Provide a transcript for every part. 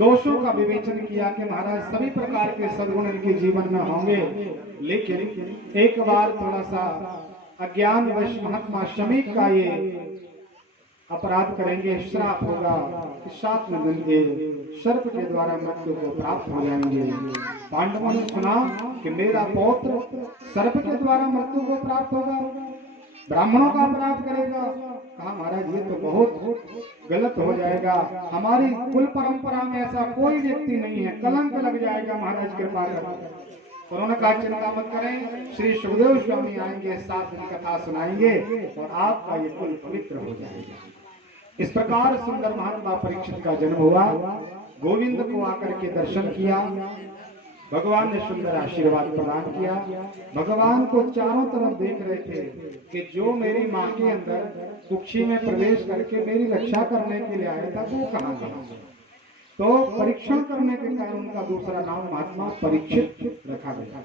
दोषों का विवेचन किया कि महाराज सभी प्रकार के सद्गुण इनके जीवन में होंगे, लेकिन एक बार थोड़ा सा अज्ञानवश महात्मा शमीक का ये अपराध करेंगे, श्राप होगा कि 7 दिन के सर्प के द्वारा मृत्यु को प्राप्त हो जाएंगे। पांडवों ने सुना कि मेरा पौत्र सर्प के द्वारा मृत्यु को प्राप्त होगा, ब्राह्मणों का अपराध करेगा। कहा महाराज ये तो बहुत गलत हो जाएगा, हमारी कुल परंपरा में ऐसा कोई व्यक्ति नहीं है, कलंक लग जाएगा, महाराज कृपा करें। उन्होंने कहा चिंता मत करें, श्री सुखदेव स्वामी आएंगे, 7 दिन कथा सुनाएंगे और आपका ये कुल पवित्र हो जाएगा। इस प्रकार सुंदर महात्मा परीक्षित का जन्म हुआ। गोविंद को आकर के दर्शन किया, भगवान ने सुंदर आशीर्वाद प्रदान किया। भगवान को चारों तरफ देख रहे थे कि जो मेरी माँ के अंदर कुक्षी में प्रवेश करके मेरी रक्षा करने के लिए आया था वो कहाँ गया। तो परीक्षण करने के कारण उनका दूसरा नाम महात्मा परीक्षित रखा गया।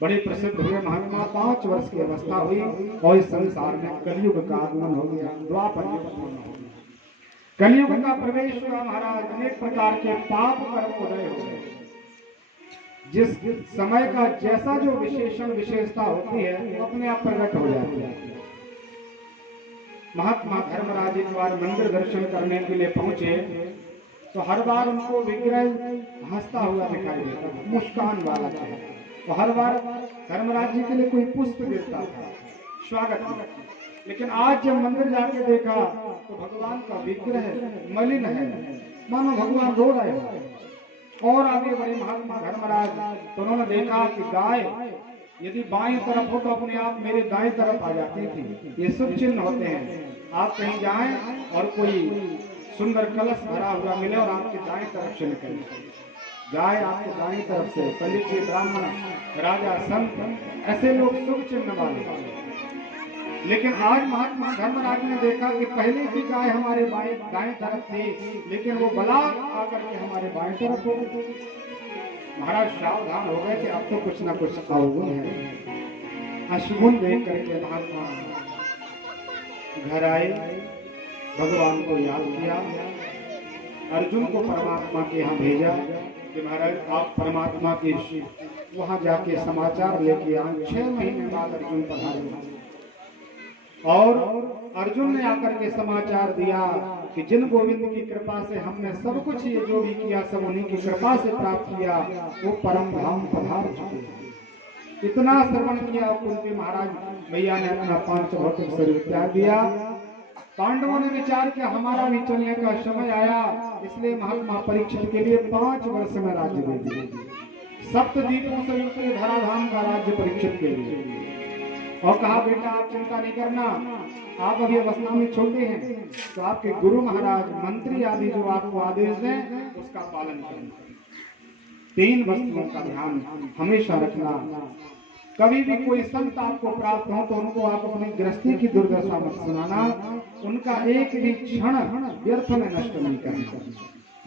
बड़े प्रसिद्ध हुए महात्मा। 5 वर्ष की अवस्था हुई और इस संसार में कलयुग का आगमन हो गया, द्वापर युग पूर्ण हो गया, कलयुग का प्रवेश हुआ। महाराज अनेक प्रकार के पाप कर्म उदय हो गए। जिस समय का जैसा जो विशेषण विशेषता होती है अपने आप प्रकट हो जाती है। महात्मा धर्मराज एक बार मंदिर दर्शन करने के लिए पहुंचे तो हर बार उनको विग्रह हंसता हुआ दिखाई देता, मुस्कान वाला था। तो हर बार धर्मराज जी के लिए कोई पुष्प देता था, स्वागत में। लेकिन आज जब मंदिर जाके देखा तो भगवान का विग्रह मलिन है, मानो भगवान रो रहे हैं। और आगे बढ़े महात्मा धर्मराज तो उन्होंने देखा कि गाय यदि बाईं तरफ हो तो अपने आप मेरे दाएं तरफ आ जाती थी। ये शुभ चिन्ह होते हैं। आप कहीं जाएं और कोई सुंदर कलश भरा हुआ मिले और आपके दाएं तरफ से निकले, गाय आपके दाएं तरफ से, पंडित जी, ब्राह्मण, राजा, संत, ऐसे लोग शुभ चिन्ह वाले। लेकिन आज महात्मा धर्मराज ने देखा कि पहले भी गाय हमारे दाएं तरफ थी, लेकिन वो बलात् आकर के हमारे बाएं तरफ हो गई। महाराज सावधान हो गए कि अब तो कुछ ना कुछ अवगुण है। अशुभुन देख करके महात्मा घर आए, भगवान को याद किया, अर्जुन को परमात्मा के यहाँ भेजा कि महाराज आप परमात्मा के वहां जाके समाचार लेके आए। 6 महीने बाद अर्जुन पधारे और अर्जुन ने आकर के समाचार दिया कि जिन गोविंद की कृपा से हमने सब कुछ ये जो भी किया सब उन्हीं की कृपा से प्राप्त किया, वो परम धाम पधार चुके हैं। इतना श्रवण किया कुंती महाराज भैया ने अपना 5 भौतिक शरीर त्याग दिया। पांडवों ने विचार किया हमारा भी चलने का समय आया, इसलिए महात्मा परीक्षित के लिए 5 वर्ष में राज्य दे दिया। 7 द्वीपों से युक्त धराधाम का राज्य परीक्षित के लिए। और कहा बेटा आप चिंता नहीं करना, आप अभी अवस्था में छोटे हैं तो आपके गुरु महाराज मंत्री आदि जो आपको आदेश दें उसका पालन करना। 3 वस्तुओं का ध्यान हमेशा रखना। कभी भी कोई संत आपको प्राप्त हो तो उनको आप अपनी गृहस्थी की दुर्दशा मत सुनाना, उनका एक भी क्षण व्यर्थ में नष्ट नहीं करना।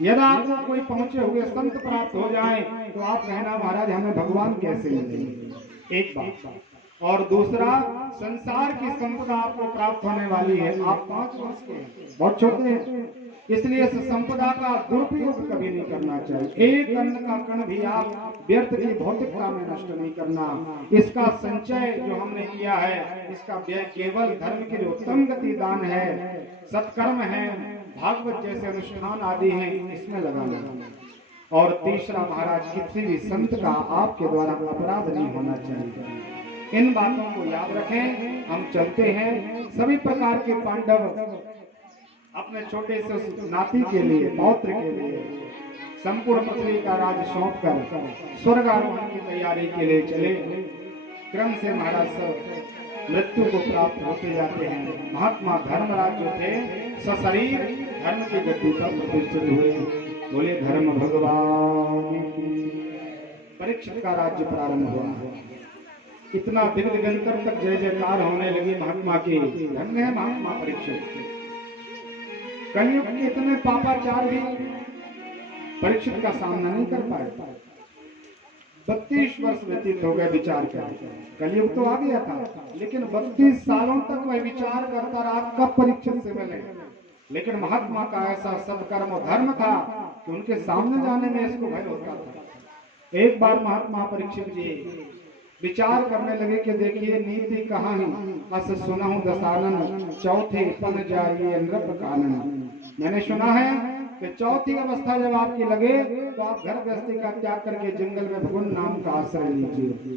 यदि आपको कोई पहुंचे हुए संत प्राप्त हो जाए तो आप कहना महाराज हमें भगवान कैसे मिलेंगे, एक बात। और दूसरा, संसार की संपदा आपको प्राप्त होने वाली है, आप 5 वर्ष के हैं, बहुत छोटे हैं, इसलिए इस संपदा का दुरुपयोग कभी नहीं करना चाहिए। एक अन्न का कण भी आप व्यर्थ की भौतिकता में नष्ट नहीं करना। इसका संचय जो हमने किया है इसका व्यय केवल धर्म के लिए उत्तम गति दान है, सत्कर्म है, भागवत जैसे अनुष्ठान आदि हैं, इसमें लगाना। और तीसरा महाराज किसी भी संत का आपके द्वारा अपराध नहीं होना चाहिए। इन बातों को याद रखें। हम चलते हैं। सभी प्रकार के पांडव अपने छोटे से नाती के लिए, पौत्र के लिए संपूर्ण पृथ्वी का राज सौंप कर स्वर्गारोहण की तैयारी के लिए चले। क्रम से महाराज सब मृत्यु को प्राप्त होते जाते हैं। महात्मा धर्मराज जो थे सशरीर धर्म की गद्दी पर प्रतिष्ठित हुए। बोले धर्म भगवान की। परीक्षित का राज्य प्रारंभ हुआ। इतना दिन दिगंतर तक जय जयकार होने लगी महात्मा की। धन्य है महात्मा परीक्षित। कलयुग के इतने पापाचार भी परीक्षित का सामना नहीं कर पाए। 32 वर्ष व्यतीत हो गए विचार करके। कलयुग तो आ गया था, लेकिन 32 सालों तक वह विचार करता रहा कब परीक्षित से मिले। लेकिन महात्मा का ऐसा सत्कर्म धर्म था कि उनके सामने जाने में इसको भय होता था। एक बार महात्मा परीक्षित जी विचार करने लगे कि देखिए नीति कहाँ है, अस सुनहु दसानन चौथे पन जाइए नृप कानन। मैंने सुना है कि चौथी अवस्था जब आपकी लगे तो आप घर गृहस्थी का त्याग करके जंगल में भगवान नाम का आश्रय लीजिए।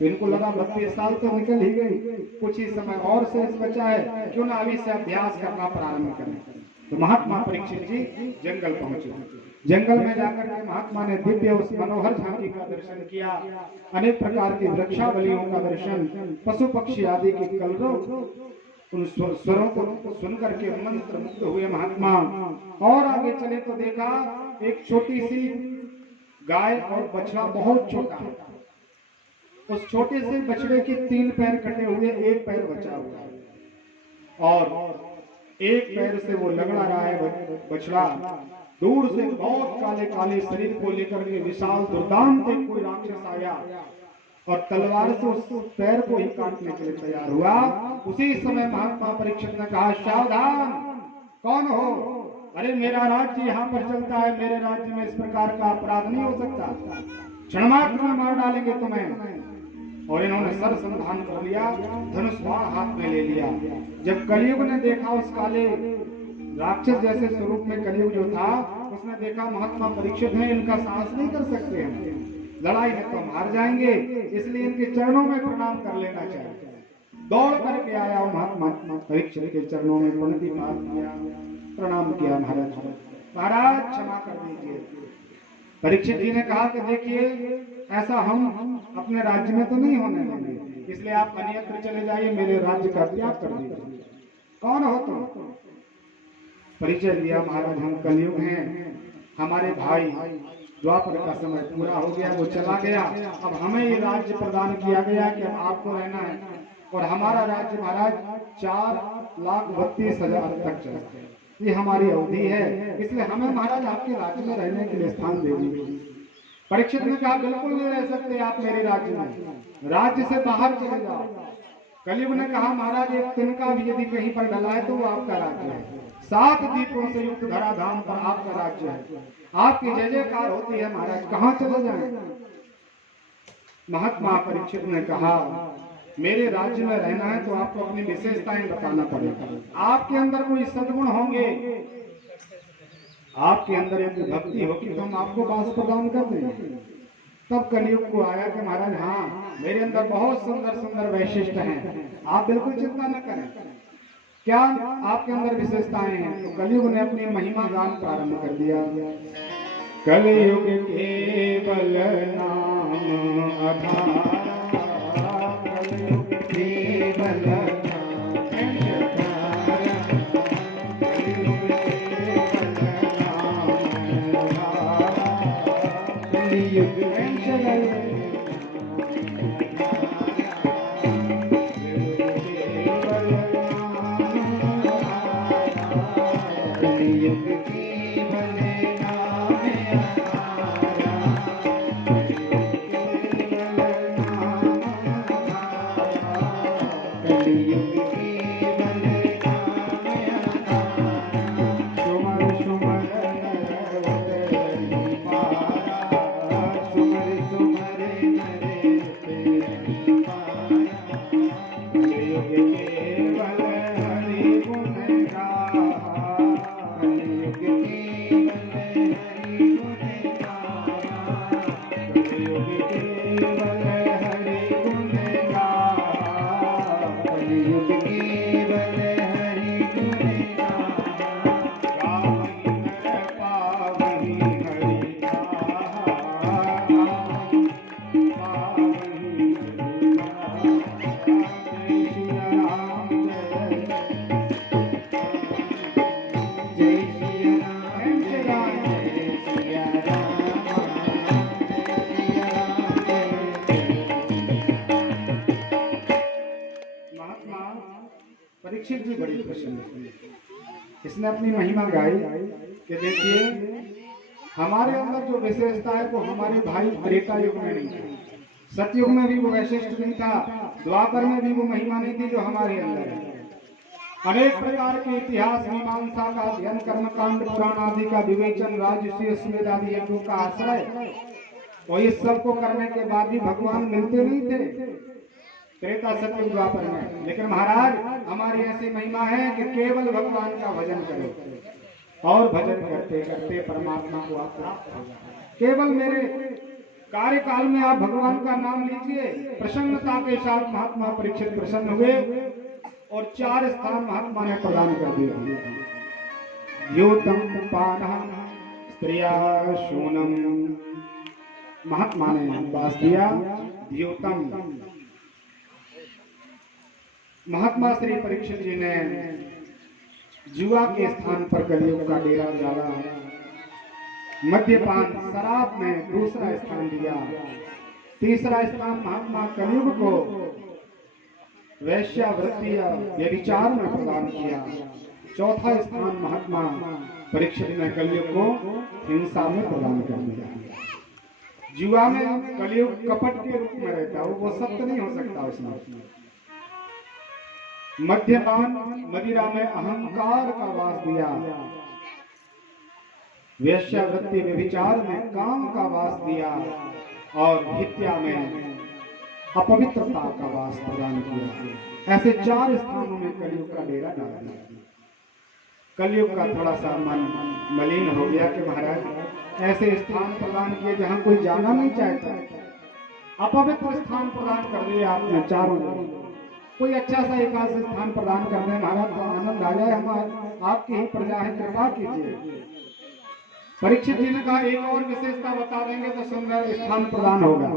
तो इनको लगा 32 साल तो निकल ही गई, कुछ ही समय और शेष बचा है, क्यों ना अभी से अभ्यास करना प्रारंभ करें। तो महात्मा परीक्षित जी जंगल पहुंचे। जंगल में जाकर के महात्मा ने दिव्य उस मनोहर झांकी का दर्शन किया, अनेक प्रकार की वृक्षावलियों का दर्शन, पशु पक्षी आदि के कलरव उन स्वरों को सुनकर के मंत्र मुग्ध हुए महात्मा। और आगे चले तो देखा एक छोटी सी गाय और बछड़ा, बहुत छोटा, उस छोटे से बछड़े के 3 पैर कटे हुए, 1 पैर बचा हुआ है और 1 पैर से वो लगड़ा रहा है बछड़ा। दूर से बहुत काले काले शरीर को लेकर के विशाल दुर्दांत कोई राक्षस आया और तलवार से उस पैर को ही काटने के लिए तैयार हुआ। उसी समय महात्मा परीक्षित ने कहा, सावधान, कौन हो? अरे मेरा राज्य यहाँ पर चलता है, मेरे राज्य में इस प्रकार का अपराध नहीं हो सकता, क्षणमात्र में मार डालेंगे तुम्हें। और इन्होंने सर संधान कर लिया, धनुष बाण हाथ में ले लिया। जब कलयुग ने देखा उस काले राक्षस जैसे स्वरूप में कलयुग जो था, उसने देखा महात्मा परीक्षित हैं, इनका साहस नहीं कर सकते हैं, लड़ाई में तो हार जाएंगे, इसलिए इनके चरणों में प्रणाम कर लेना चाहिए। दौड़ करके आया महात्मा परीक्षित के चरणों में पंक्ति पार किया, प्रणाम किया। महाराज क्षमा कर दीजिए। परीक्षित जी ने कहा कि देखिए ऐसा हम अपने राज्य में तो नहीं होने देंगे, इसलिए आप अन्यत्र चले जाइए, मेरे राज्य का त्याग कर दीजिए। कौन हो तुम? परिचय दिया, महाराज हम कलयुग हैं, हमारे भाई द्वापर का समय पूरा हो गया, वो चला गया, अब हमें ये राज्य प्रदान किया गया कि आपको रहना है, और हमारा राज्य महाराज 4,32,000 तक चला, ये हमारी अवधि है, इसलिए हमें महाराज आपके राज्य में रहने के लिए स्थान दे दीजिए। परीक्षित ने कहा बिल्कुल नहीं रह सकते आप मेरे राज्य में, राज्य से बाहर चले जाओ। कलयुग ने कहा महाराज एक तिनका भी यदि कहीं पर डला है तो वो आपका राज्य है, 7 दीपों से युक्त धराधाम पर आपका राज्य है, आपकी जय जयकार होती है महाराज, कहाँ चले जाएं? महात्मा परीक्षित ने कहा मेरे राज्य में रहना है तो आपको अपनी विशेषताएं बताना पड़ेगा, आपके अंदर कोई सद्गुण होंगे, आपके अंदर एक भक्ति होगी तो हम आपको वास प्रदान कर देंगे। तब कलयुग को आया कि महाराज हाँ मेरे अंदर बहुत सुंदर सुंदर वैशिष्ट हैं, आप बिल्कुल चिंता न करें, क्या आपके अंदर विशेषताएं हैं? तो कलयुग ने अपनी महिमा गान प्रारंभ कर दिया। कलयुग केवल नाम आधार, कलयुग केवल परीक्षित जी बड़ी प्रसन्न, इसने अपनी महिमा गाई कि देखिए हमारे अंदर जो विशेषता है वो हमारे भाई त्रेता युग में नहीं थी, सतयुग में भी वो वैशिष्ट नहीं था, द्वापर में भी वो महिमा नहीं थी जो हमारे अंदर है। अनेक प्रकार के इतिहास मीमांसा का अध्ययन, कर्मकांड, पुराण आदि का विवेचन, राजसी अश्वमेध आदि यज्ञों का आश्रय, और इस सब को करने के बाद भी भगवान मिलते नहीं थे त्रेता सतयुग द्वापर में। लेकिन महाराज हमारी ऐसी महिमा है कि केवल भगवान का भजन करो और भजन करते करते परमात्मा को आप प्राप्त हो जाए। केवल मेरे कार्यकाल में आप भगवान का नाम लीजिए। प्रसन्नता के साथ महात्मा परीक्षित प्रसन्न हुए और 4 स्थान महात्मा ने प्रदान कर दिए। द्योतम पानः स्त्रिया शूनम, महात्मा ने बास दिया द्योतम। महात्मा श्री परीक्षित जी ने जुआ के स्थान पर कलियुग का डेरा डाला। मद्यपान शराब में दूसरा स्थान दिया। तीसरा स्थान महात्मा कलियुग को वैश्यावृत्ति या व्यभिचार में प्रदान किया। चौथा स्थान महात्मा परीक्षित ने कलियुग को हिंसा में प्रदान कर दिया। जुआ में कलियुग कपट के रूप में रहता है, वो सत्य नहीं हो सकता उसमें। मद्यपान मदिरा में अहंकार का वास दिया। वेश्यावृत्ति व्यभिचार में काम का वास दिया और हत्या में अपवित्रता का वास प्रदान किया। ऐसे 4 स्थानों में कलियुग का डेरा डाल दिया। कलियुग का थोड़ा सा मन मलिन हो गया कि महाराज ऐसे स्थान प्रदान किए जहां कोई जाना नहीं चाहता। अपवित्र स्थान प्रदान कर दिए आपने चारों। कोई अच्छा सा एक आध स्थान प्रदान कर दे महाराज तो आनंद आ जाए। हमारे आपकी ही प्रजा है, कृपा कीजिए। परीक्षित जी ने कहा एक और विशेषता बता देंगे तो सुंदर स्थान प्रदान होगा।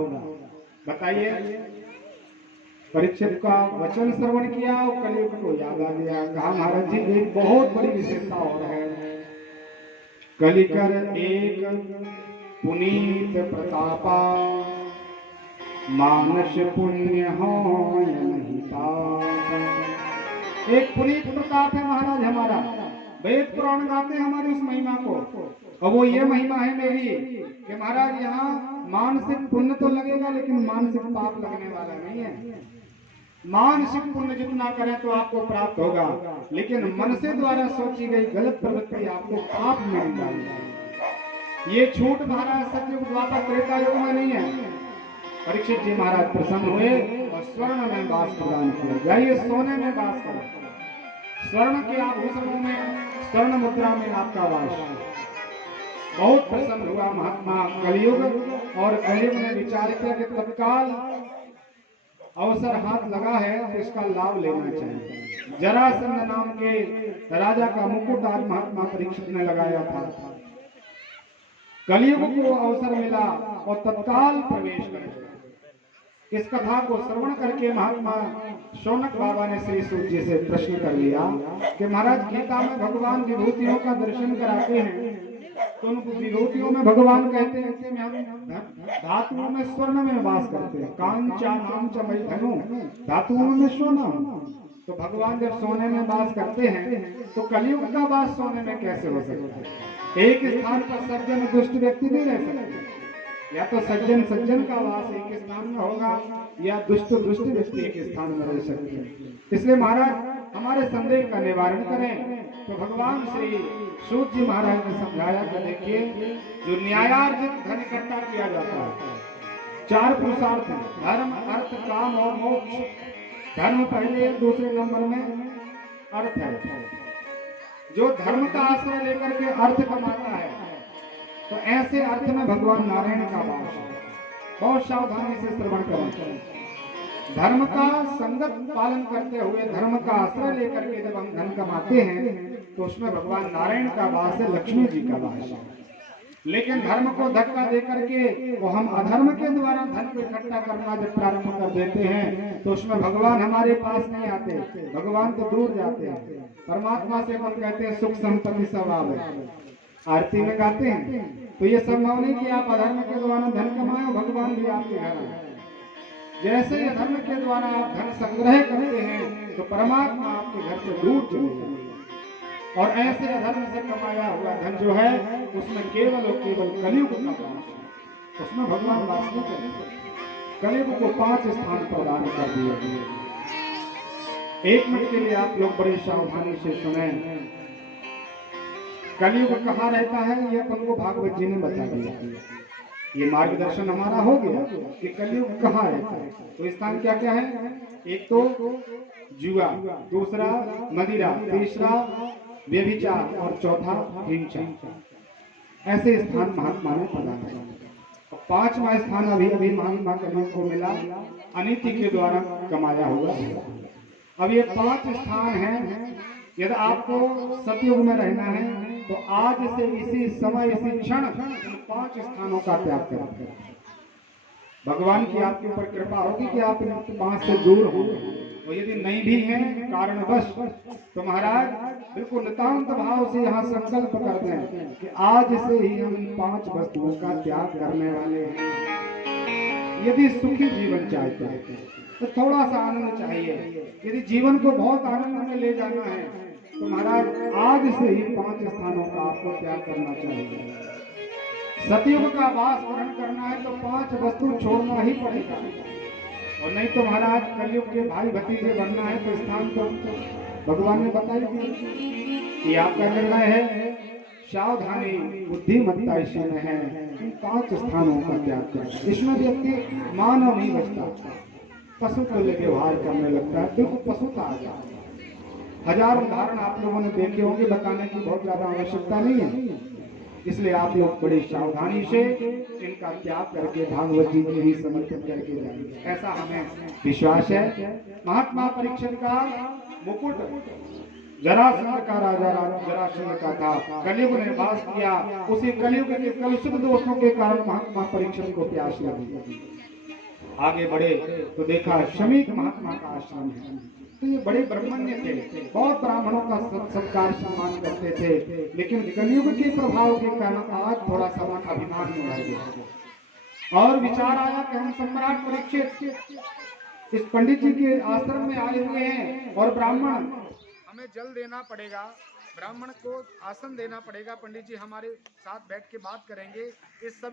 बताइए। परीक्षित का वचन श्रवण किया और कलियुग को याद आ गया। कहा महाराज जी एक बहुत बड़ी विशेषता और है। कलिकर एक पुनीत प्रतापा, मानस पुण्य हो नहीं पापा। एक पुनीत प्रताप है महाराज हमारा। वेद पुराण गाते हैं हमारी उस महिमा को, और वो ये महिमा है मेरी कि महाराज यहाँ मानसिक पुण्य तो लगेगा लेकिन मानसिक पाप लगने वाला नहीं है। मानसिक पुण्य जितना करें तो आपको प्राप्त होगा, लेकिन मन से द्वारा सोची गई गलत प्रवृत्ति आपको पाप में डालेगी। ये छूट महाराज सतयुग द्वापर त्रेता युग में नहीं है। परीक्षित जी महाराज प्रसन्न हुए और स्वर्ण में वास प्रदान किया। जाइए सोने में वास करो, स्वर्ण के आभूषणों में, स्वर्ण मुद्रा में आपका वास। बहुत प्रसन्न हुआ महात्मा कलियुग, और कलियुग ने विचार किया कि तत्काल अवसर हाथ लगा है तो इसका लाभ लेना चाहिए। जरासंध नाम के राजा का मुकुट आज महात्मा परीक्षित ने लगाया था। कलियुग को अवसर मिला और तत्काल प्रवेश कर। इस कथा को श्रवण करके महात्मा शौनक बाबा ने श्री सूत जी से प्रश्न कर लिया कि महाराज गीता में भगवान विभूतियों का दर्शन कराते हैं तो उन विभूतियों में भगवान कहते हैं ऐसे में हम धातुओं में स्वर्ण में वास करते हैं। कांचा नाम च मई धनु, धातुओं में सोना। तो भगवान जब सोने में वास करते हैं तो कलियुग का वास सोने में कैसे हो सकता है? एक स्थान पर सज्जन दुष्ट व्यक्ति नहीं रह सकते। या तो सज्जन सज्जन का वास एक स्थान में होगा, या दुष्ट दुष्ट व्यक्ति एक स्थान में रह सकते हैं। इसलिए महाराज हमारे संदेह का निवारण करें। तो भगवान श्री सूत जी महाराज ने समझाया कि देखिए जो न्यायार्जित धन इकट्ठा किया जाता है, 4 पुरुषार्थ हैं, धर्म अर्थ काम और मोक्ष। धर्म पहले, दूसरे नंबर में अर्थ है। जो धर्म का आश्रय लेकर के अर्थ कमाता है तो ऐसे अर्थ में भगवान नारायण का वास है। बहुत सावधानी से श्रवण करें। धर्म का संगत पालन करते हुए, धर्म का आश्रय लेकर के जब हम धन कमाते हैं तो उसमें भगवान नारायण का वास है, लक्ष्मी जी का वास है। लेकिन धर्म को धक्का दे करके वो हम अधर्म के द्वारा धन को इकट्ठा करना जब प्रारंभ कर देते हैं तो उसमें भगवान हमारे पास नहीं आते, भगवान तो दूर जाते हैं। परमात्मा से हम कहते हैं सुख संपत्ति सब आवे, आरती में गाते हैं। तो ये संभव नहीं कि आप अधर्म के द्वारा धन कमाएं, भगवान भी आपके घर आए। जैसे ही धर्म के द्वारा आप धन संग्रह करते हैं तो परमात्मा आपके घर से दूर चले जाते हैं। और ऐसे अधर्म से कमाया हुआ धन जो है उसमें केवल और केवल कलियुग का वास है, उसमें भगवान वास नहीं करते। कलियुग को 5 स्थान प्रदान कर दिए। एक मिनट के लिए आप लोग बड़ी सावधानी से सुने। कलयुग कहाँ रहता है ये अपन को भागवत जी ने बता दिया। ये मार्गदर्शन हमारा हो गया कि कलयुग कहाँ रहता है। तो स्थान क्या क्या है? एक तो जुआ, दूसरा मदिरा, तीसरा व्यभिचार और चौथा हिंसा। ऐसे स्थान महात्मा ने प्रदान किया। पांचवा स्थान अभी अभी महात्मा कलयुग को मिला, अनीति के द्वारा कमाया हुआ। अब ये 5 स्थान हैं। यदि आपको सतयुग में रहना है तो आज से इसी समय इसी क्षण इन 5 स्थानों का त्याग करें। भगवान की आपके ऊपर कृपा होगी कि आप इन 5 से दूर हो। और यदि नहीं भी हैं कारणवश तो महाराज बिल्कुल नितांत भाव से यहाँ संकल्प करते हैं कि आज से ही हम इन 5 वस्तुओं का त्याग करने वाले हैं। यदि सुखी जीवन चाहते हैं तो थोड़ा सा आनंद चाहिए। यदि जीवन को बहुत आनंद में ले जाना है तो महाराज आज से ही 5 स्थानों का आपको त्याग करना चाहिए। सतयुग का वास ग्रहण करना है तो 5 वस्तु छोड़ना ही पड़ेगा। और नहीं तो महाराज कलयुग के भाई भतीजे बनना है तो स्थान तो भगवान ने बताई कि आपका निर्णय है। सावधानी बुद्धिमत्ता इसमें है। इन 5 स्थानों का त्याग कर। इसमें व्यक्ति मानव नहीं बचता, पशु को ले व्यवहार करने लगता है। बिल्कुल पशुता आ जाता है। हजारों उदाहरण आप लोगों ने देखे होंगे, बताने की बहुत ज्यादा आवश्यकता नहीं है। इसलिए आप लोग बड़ी सावधानी से इनका त्याग करके भागवत जी के ही समर्पित करके जाएंगे, ऐसा हमें विश्वास है। महात्मा परीक्षित का मुकुट जरासंध का राजा जरासंध का था। कलयुग ने वास किया। उसी कलयुग के कलुषित दोषों के कारण महात्मा परीक्षित को प्यास लगी। आगे बढ़े तो देखा शमीक महात्मा का आश्रम है। तो ये बड़े ब्राह्मण्य थे, बहुत ब्राह्मणों का सत्कार सम्मान करते थे। लेकिन कलयुग के प्रभाव के कारण आज थोड़ा सा अभिमान में बढ़ गया और विचार आया कि हम सम्राट परीक्षित इस पंडित जी के आश्रम में आए हुए हैं और ब्राह्मण हमें जल देना पड़ेगा, ब्राह्मण को आसन देना पड़ेगा। पंडित जी हमारे साथ बैठ के बात करेंगे। इस सब